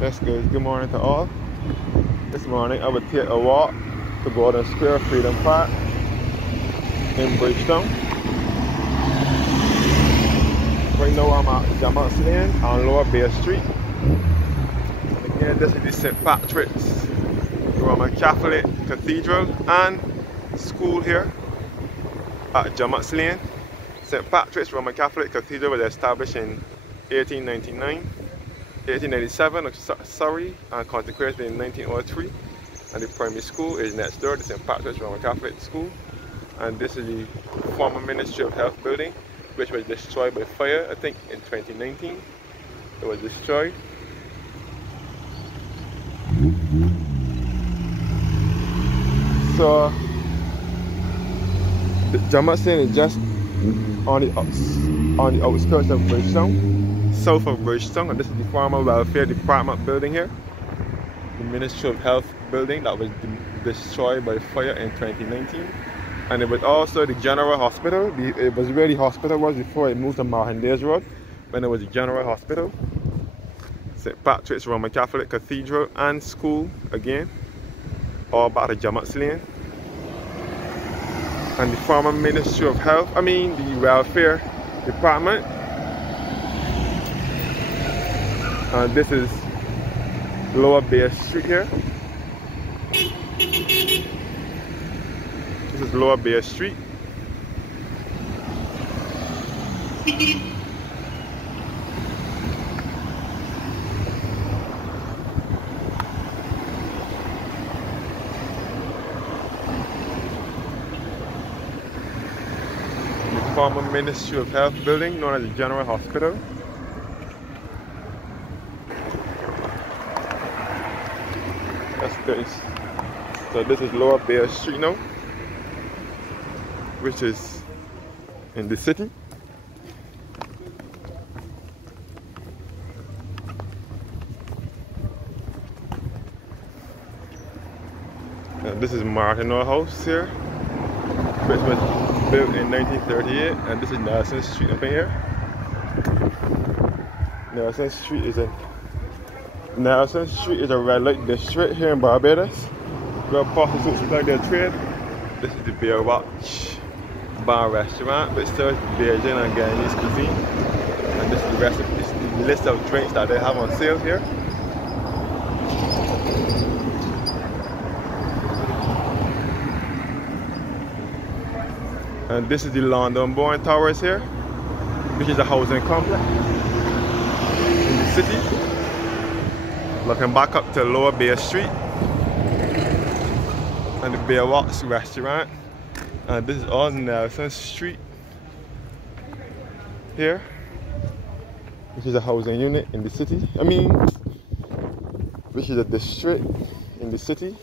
That's good. Good morning to all. This morning I would take a walk to Gordon Square Freedom Park in Bridgetown. Right now I'm at Jamas Lane on Lower Bay Street. And again, this is the St. Patrick's Roman Catholic Cathedral and School here at Jamas Lane. St. Patrick's Roman Catholic Cathedral was established in 1897, and consecrated in 1903. And the primary school is next door, the St. Patrick's Roman Catholic School. And this is the former Ministry of Health building, which was destroyed by fire, I think in 2019. It was destroyed. So, the Jamas Lane is just on the outskirts of Bridgetown, south of Bridgetown, and this is the former welfare department building here. The Ministry of Health building that was destroyed by fire in 2019. And it was also the General Hospital. It was where the hospital was before it moved to Marhendales Road, when it was the General Hospital. St. Patrick's Roman Catholic Cathedral and School again, all back to Jamas Lane. And the former Ministry of Health, the Welfare Department. And this is Lower Bay Street here. This is Lower Bay Street. Former Ministry of Health building known as the General Hospital. That's good. So this is Lower Bay Street now, which is in the city. And this is Martineau House here, which was built in 1938, and this is Nelson Street up in here. Nelson Street is a red light district here in Barbados, where prostitutes conduct their trade. This is the Beer Watch Bar Restaurant, which serves Bajan and Guyanese cuisine. And this is the list of drinks that they have on sale here. And this is the London Born Towers here, which is a housing complex in the city. Looking back up to Lower Bay Street and the Beer Watch restaurant. And this is all Nelson Street here, which is a housing unit in the city. Which is a district in the city.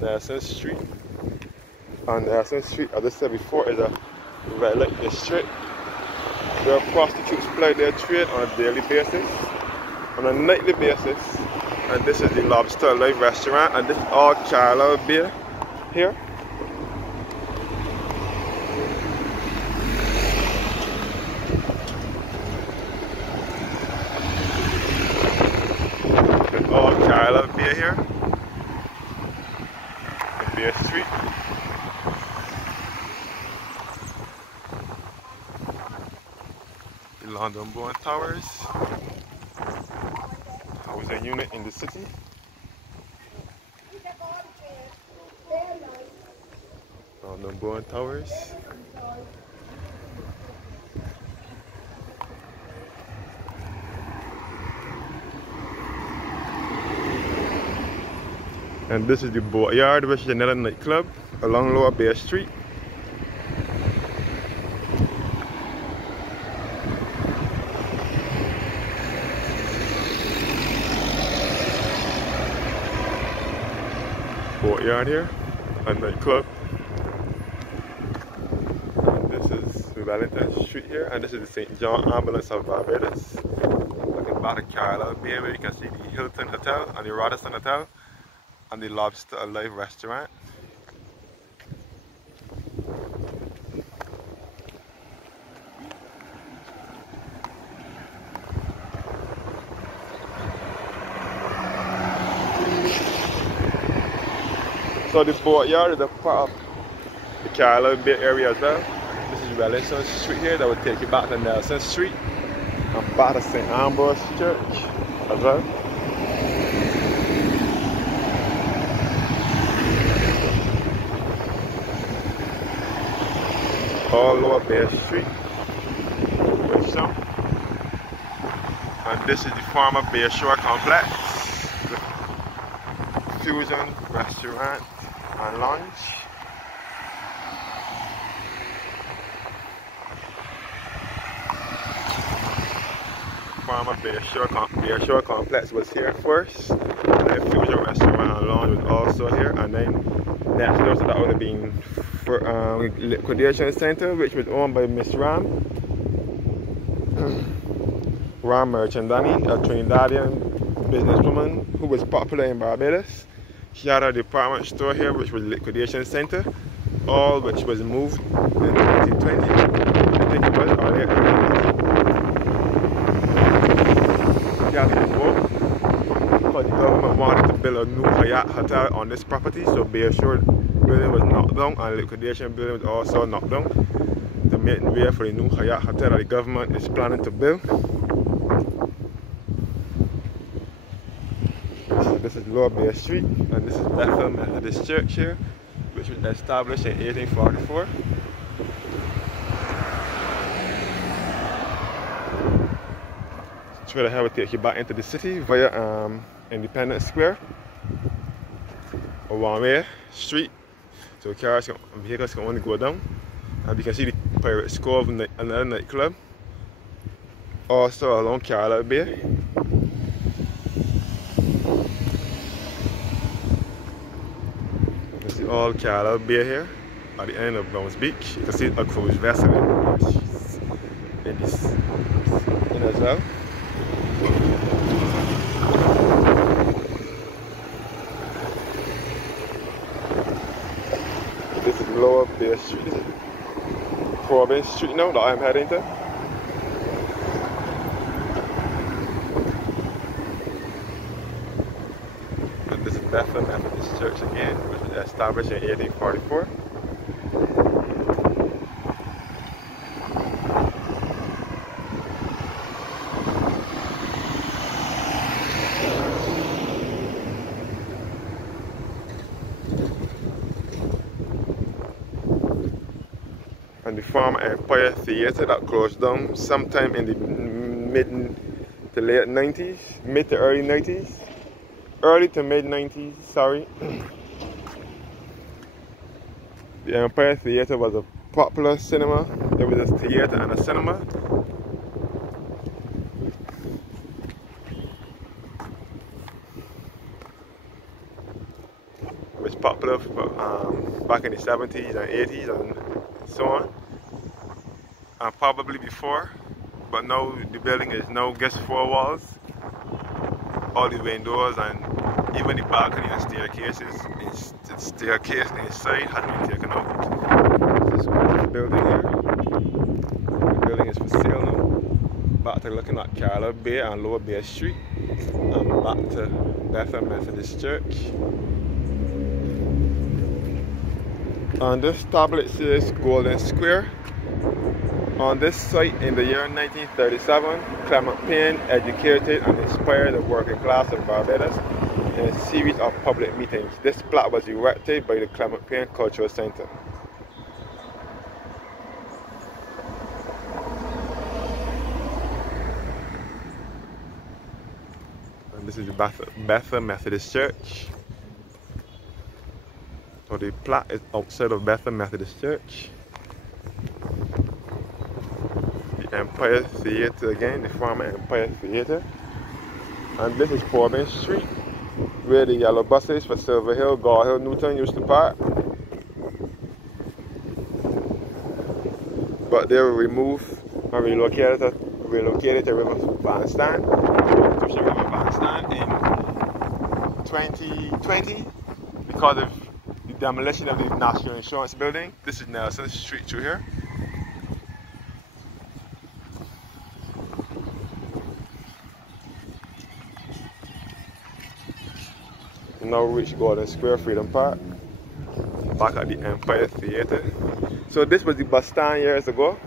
Nelson Street. And Nelson Street, as I said before, is a red light district where prostitutes ply their trade on a daily basis, on a nightly basis. And this is the Lobster Alive restaurant, and this is all Carlisle beer here. It's all Carlisle beer here. Bay Street. The London Born Towers, housing unit in the city. London Born Towers. And this is the Boatyard, which is another nightclub along Lower Bay Street. Boatyard here, a nightclub. And this is Wellington Street here, and this is the St. John Ambulance of Barbados. Looking back at Carlisle Bay, where you can see the Hilton Hotel and the Radisson Hotel and the Lobster Alive restaurant. So the boatyard is a part of the Carolina Bay area as well. This is Wellington Street here that will take you back to Nelson Street and back to St. Ambrose Church as well. All Lower Bay Street, Bridgetown. And this is the former Bay Shore Complex, the Fusion Restaurant and Lounge. Former Bay Shore Complex was here first, and then Fusion Restaurant and Lounge was also here, and then next door to that would have been for Liquidation Center, which was owned by Miss Ram Merchandani, a Trinidadian businesswoman who was popular in Barbados. She had a department store here, which was Liquidation Center, all which was moved in 2020. I think it was earlier. She had to move because the government wanted to build a new Hyatt hotel on this property, so Bay Shore building was knocked down and Liquidation building was also knocked down to make way for the new Hyatt hotel that the government is planning to build. This is Lower Bay Street, and this is Bethel Methodist Church here, which was established in 1844. Straight ahead will take you back into the city via Independence Square, a one-way street, so cars and vehicles can only go down. And you can see the Pirates Cove, another nightclub, also along Carolina Bay. This is all Carolina Bay here at the end of Browns Beach. You can see a cruise vessel in this as well. This is Lower Bay Street. This is Province Street now that I'm heading to. And this is Bethel Methodist Church again, which was established in 1844. And the former Empire Theatre that closed down sometime in the mid to late 90s, mid to early 90s, early to mid 90s, sorry. The Empire Theatre was a popular cinema. It was a theatre and a cinema. It was popular for, back in the 70s and 80s and so on, and probably before, but now the building is now just 4 walls. All the windows and even the balcony and staircases, the staircase inside has been taken out. This is the building here. The building is for sale now. Back to looking at Carolina Bay and Lower Bay Street, and back to Bethel Methodist Church. And this tablet says Golden Square. On this site in the year 1937, Clement Payne educated and inspired the working class of Barbados in a series of public meetings. This plaque was erected by the Clement Payne Cultural Center. And this is the Bethel Methodist Church. So the plaque is outside of Bethel Methodist Church. The Empire Theatre again, the former Empire Theatre. And this is Province Street, where the yellow buses for Silver Hill, Gore Hill, Newton used to park. But they were removed and relocated to River Bandstand, in 2020 because of the demolition of the National Insurance Building. This is Nelson Street through here. Now reach Golden Square, Freedom Park. back at the Empire Theatre. So this was the bus stand years ago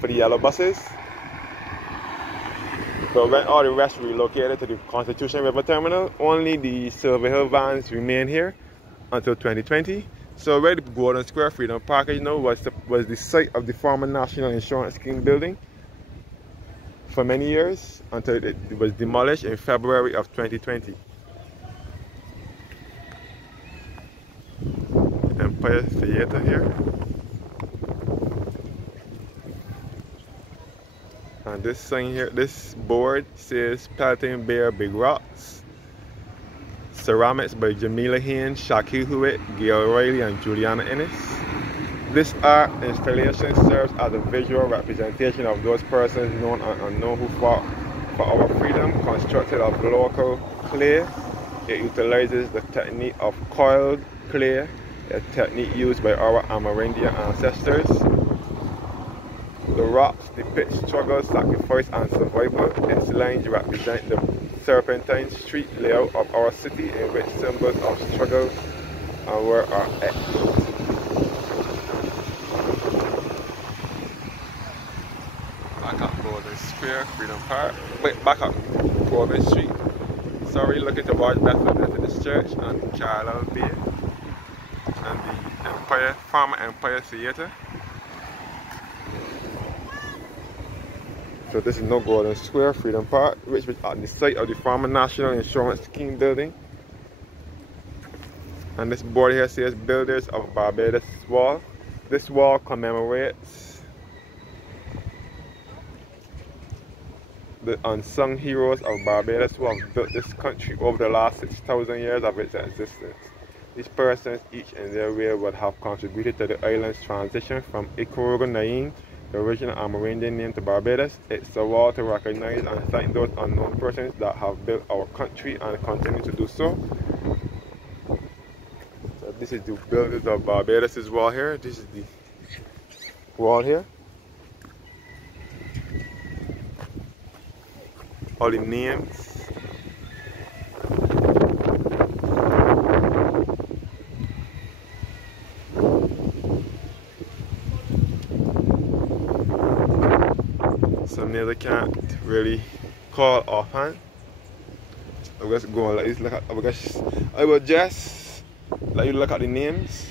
for the yellow buses. But when all the rest relocated to the Constitution River Terminal, only the Silver Hill vans remain here until 2020. So where the Golden Square Freedom Park is now was the site of the former National Insurance Scheme building for many years until it was demolished in February of 2020. Empire Theatre here. And this sign here, this board says Pelton Bear Big Rocks. Ceramics by Jamila Haynes, Shaquille Hewitt, Gail Riley, and Juliana Ennis. This art installation serves as a visual representation of those persons known and unknown who fought for our freedom. Constructed of local clay, it utilizes the technique of coiled clay, a technique used by our Amerindian ancestors. The rocks depict struggle, sacrifice, and survival. Its lines represent the serpentine street layout of our city, in which symbols of struggle and war are etched. Back up Golden Square, Freedom Park. Wait, back up Corbin Street. Sorry, looking towards Bethel Methodist Church and Carlisle Bay and the former Empire Theatre. So this is no Golden Square, Freedom Park, which was at the site of the former National Insurance Scheme building. And this board here says Builders of Barbados Wall. This wall commemorates the unsung heroes of Barbados who have built this country over the last 6,000 years of its existence. These persons, each in their way, would have contributed to the island's transition from Ikorogo the original Amerindian name, to Barbados. It's a wall to recognize and thank those unknown persons that have built our country and continue to do so. So this is the Builders of Barbados' wall here. This is the wall here. All the names. Some names I can't really call offhand. I'm just going to let you look at. I will just let you look at the names.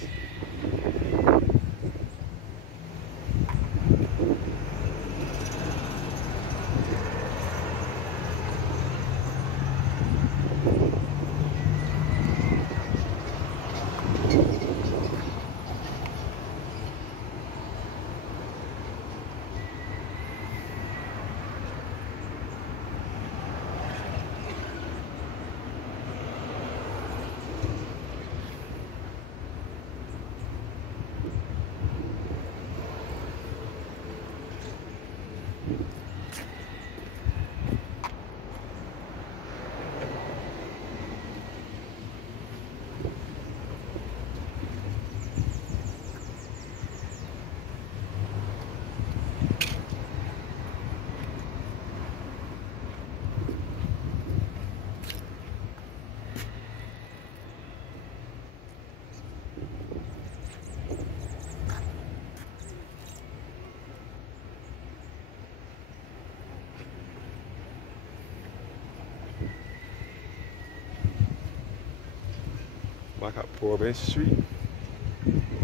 Back up Corbin Street,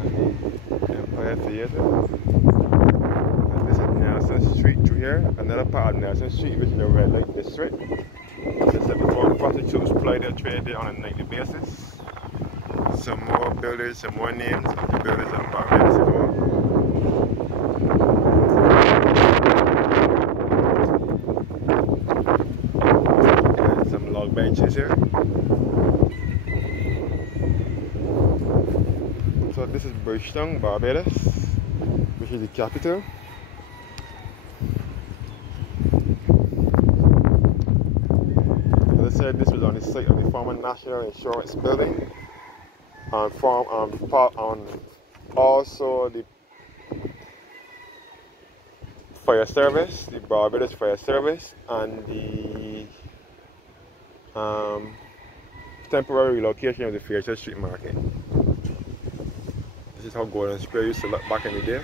Empire Theatre. And this is Nelson Street through here. Another part of Nelson Street, which is the red light district. As I said before, prostitutes ply their trade there on a nightly basis. Some more builders, some more names of the builders of Barbados. And some log benches here. So this is Bridgetown Barbados, which is the capital. As I said, this was on the site of the former National Insurance building, and also the fire service, the Barbados Fire Service, and the temporary relocation of the Fairchild Street Market. This is how Golden Square used to look back in the day.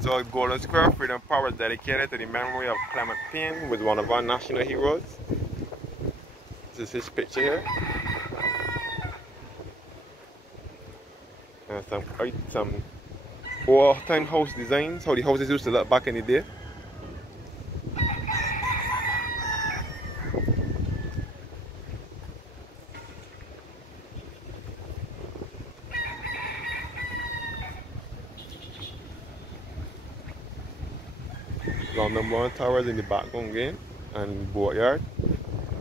So Golden Square Freedom Park was dedicated to the memory of Clement Payne, who was one of our national heroes. This is his picture here. And some all-time house designs, how the houses used to look back in the day. London One Towers in the background again, and boatyard.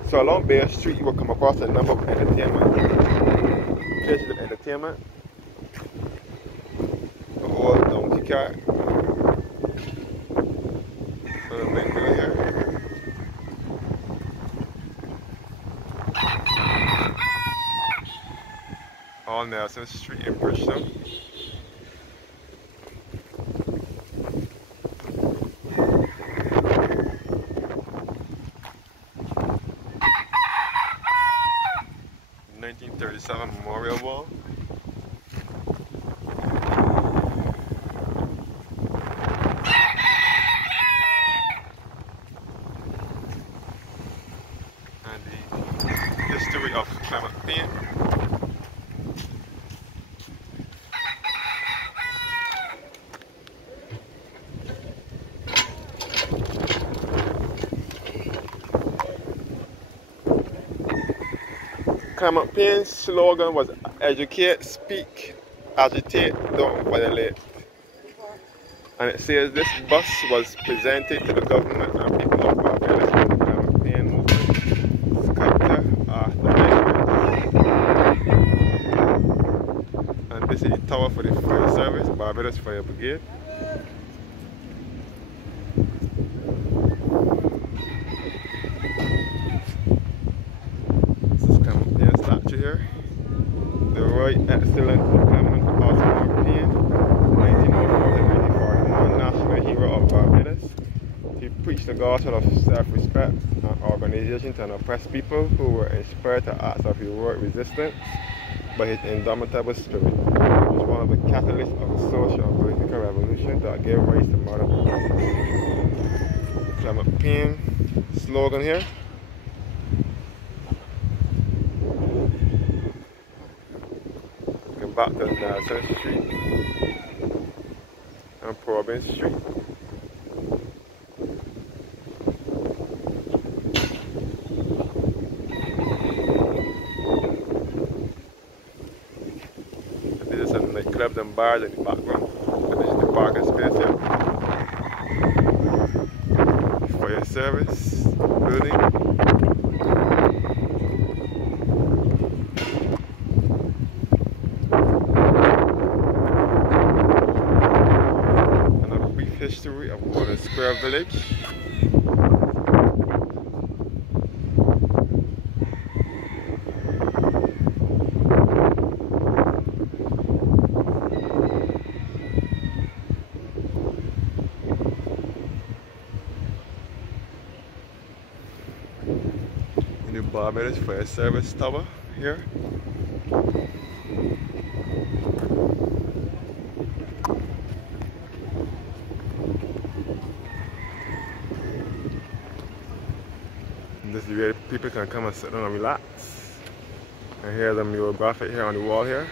So along Bay Street you will come across a number of entertainment places of entertainment. A whole donkey cart. And a windmill here. All Nelson Street in Bridgetown. Memorial Wall. And the history of Clement Payne. Clement Payne's slogan was educate, speak, agitate, don't violate. And it says this bus was presented to the government and people of Barbados by the Clement Payne movement, sculptor Arthur. And this is the tower for the fire service, Barbados Fire Brigade. Here. The Roy Excellent Clement Osmond Payne, 1904-1941, national hero of Barbados. He preached the gospel of self-respect and organization to an oppressed people who were inspired to acts of heroic resistance by his indomitable spirit. He was one of the catalysts of the social and political revolution that gave rise to modern Barbados. The Clement Payne slogan here. Back to Nelson Street and Providence Street. And this is some nightclubs and bars in the background. And this is the parking space here. Fire service building. History of Golden Square Village. The new Barbados Fire Service Tower here. This is where people can come and sit down and relax. And here's a mural graphic here on the wall here.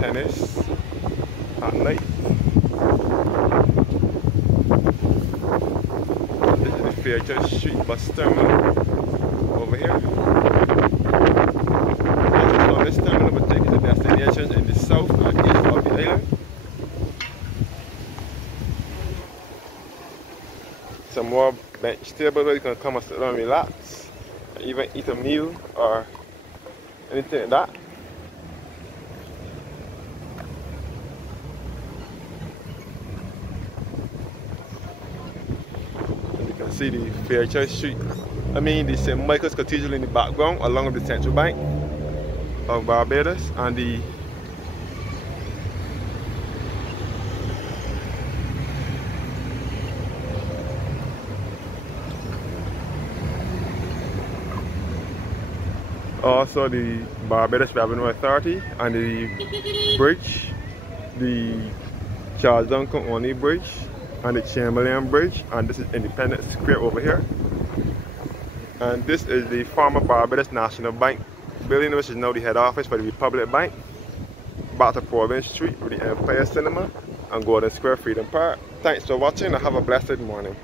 Tennis at night. This is the Fairchurch Street bus terminal over here. From this terminal will take you to destinations in the south. some more bench table where you can come and sit down and relax, and even eat a meal or anything like that. As you can see the Fairchild Street, the St. Michael's Cathedral in the background, along with the Central Bank of Barbados, and the also the Barbados Revenue Authority, and the bridge, the Charles Duncan Only Bridge, and the Chamberlain Bridge, and this is Independence Square over here. And this is the former Barbados National Bank building, which is now the head office for the Republic Bank. Back to Province Street with the Empire Cinema and Golden Square Freedom Park. Thanks for watching and have a blessed morning.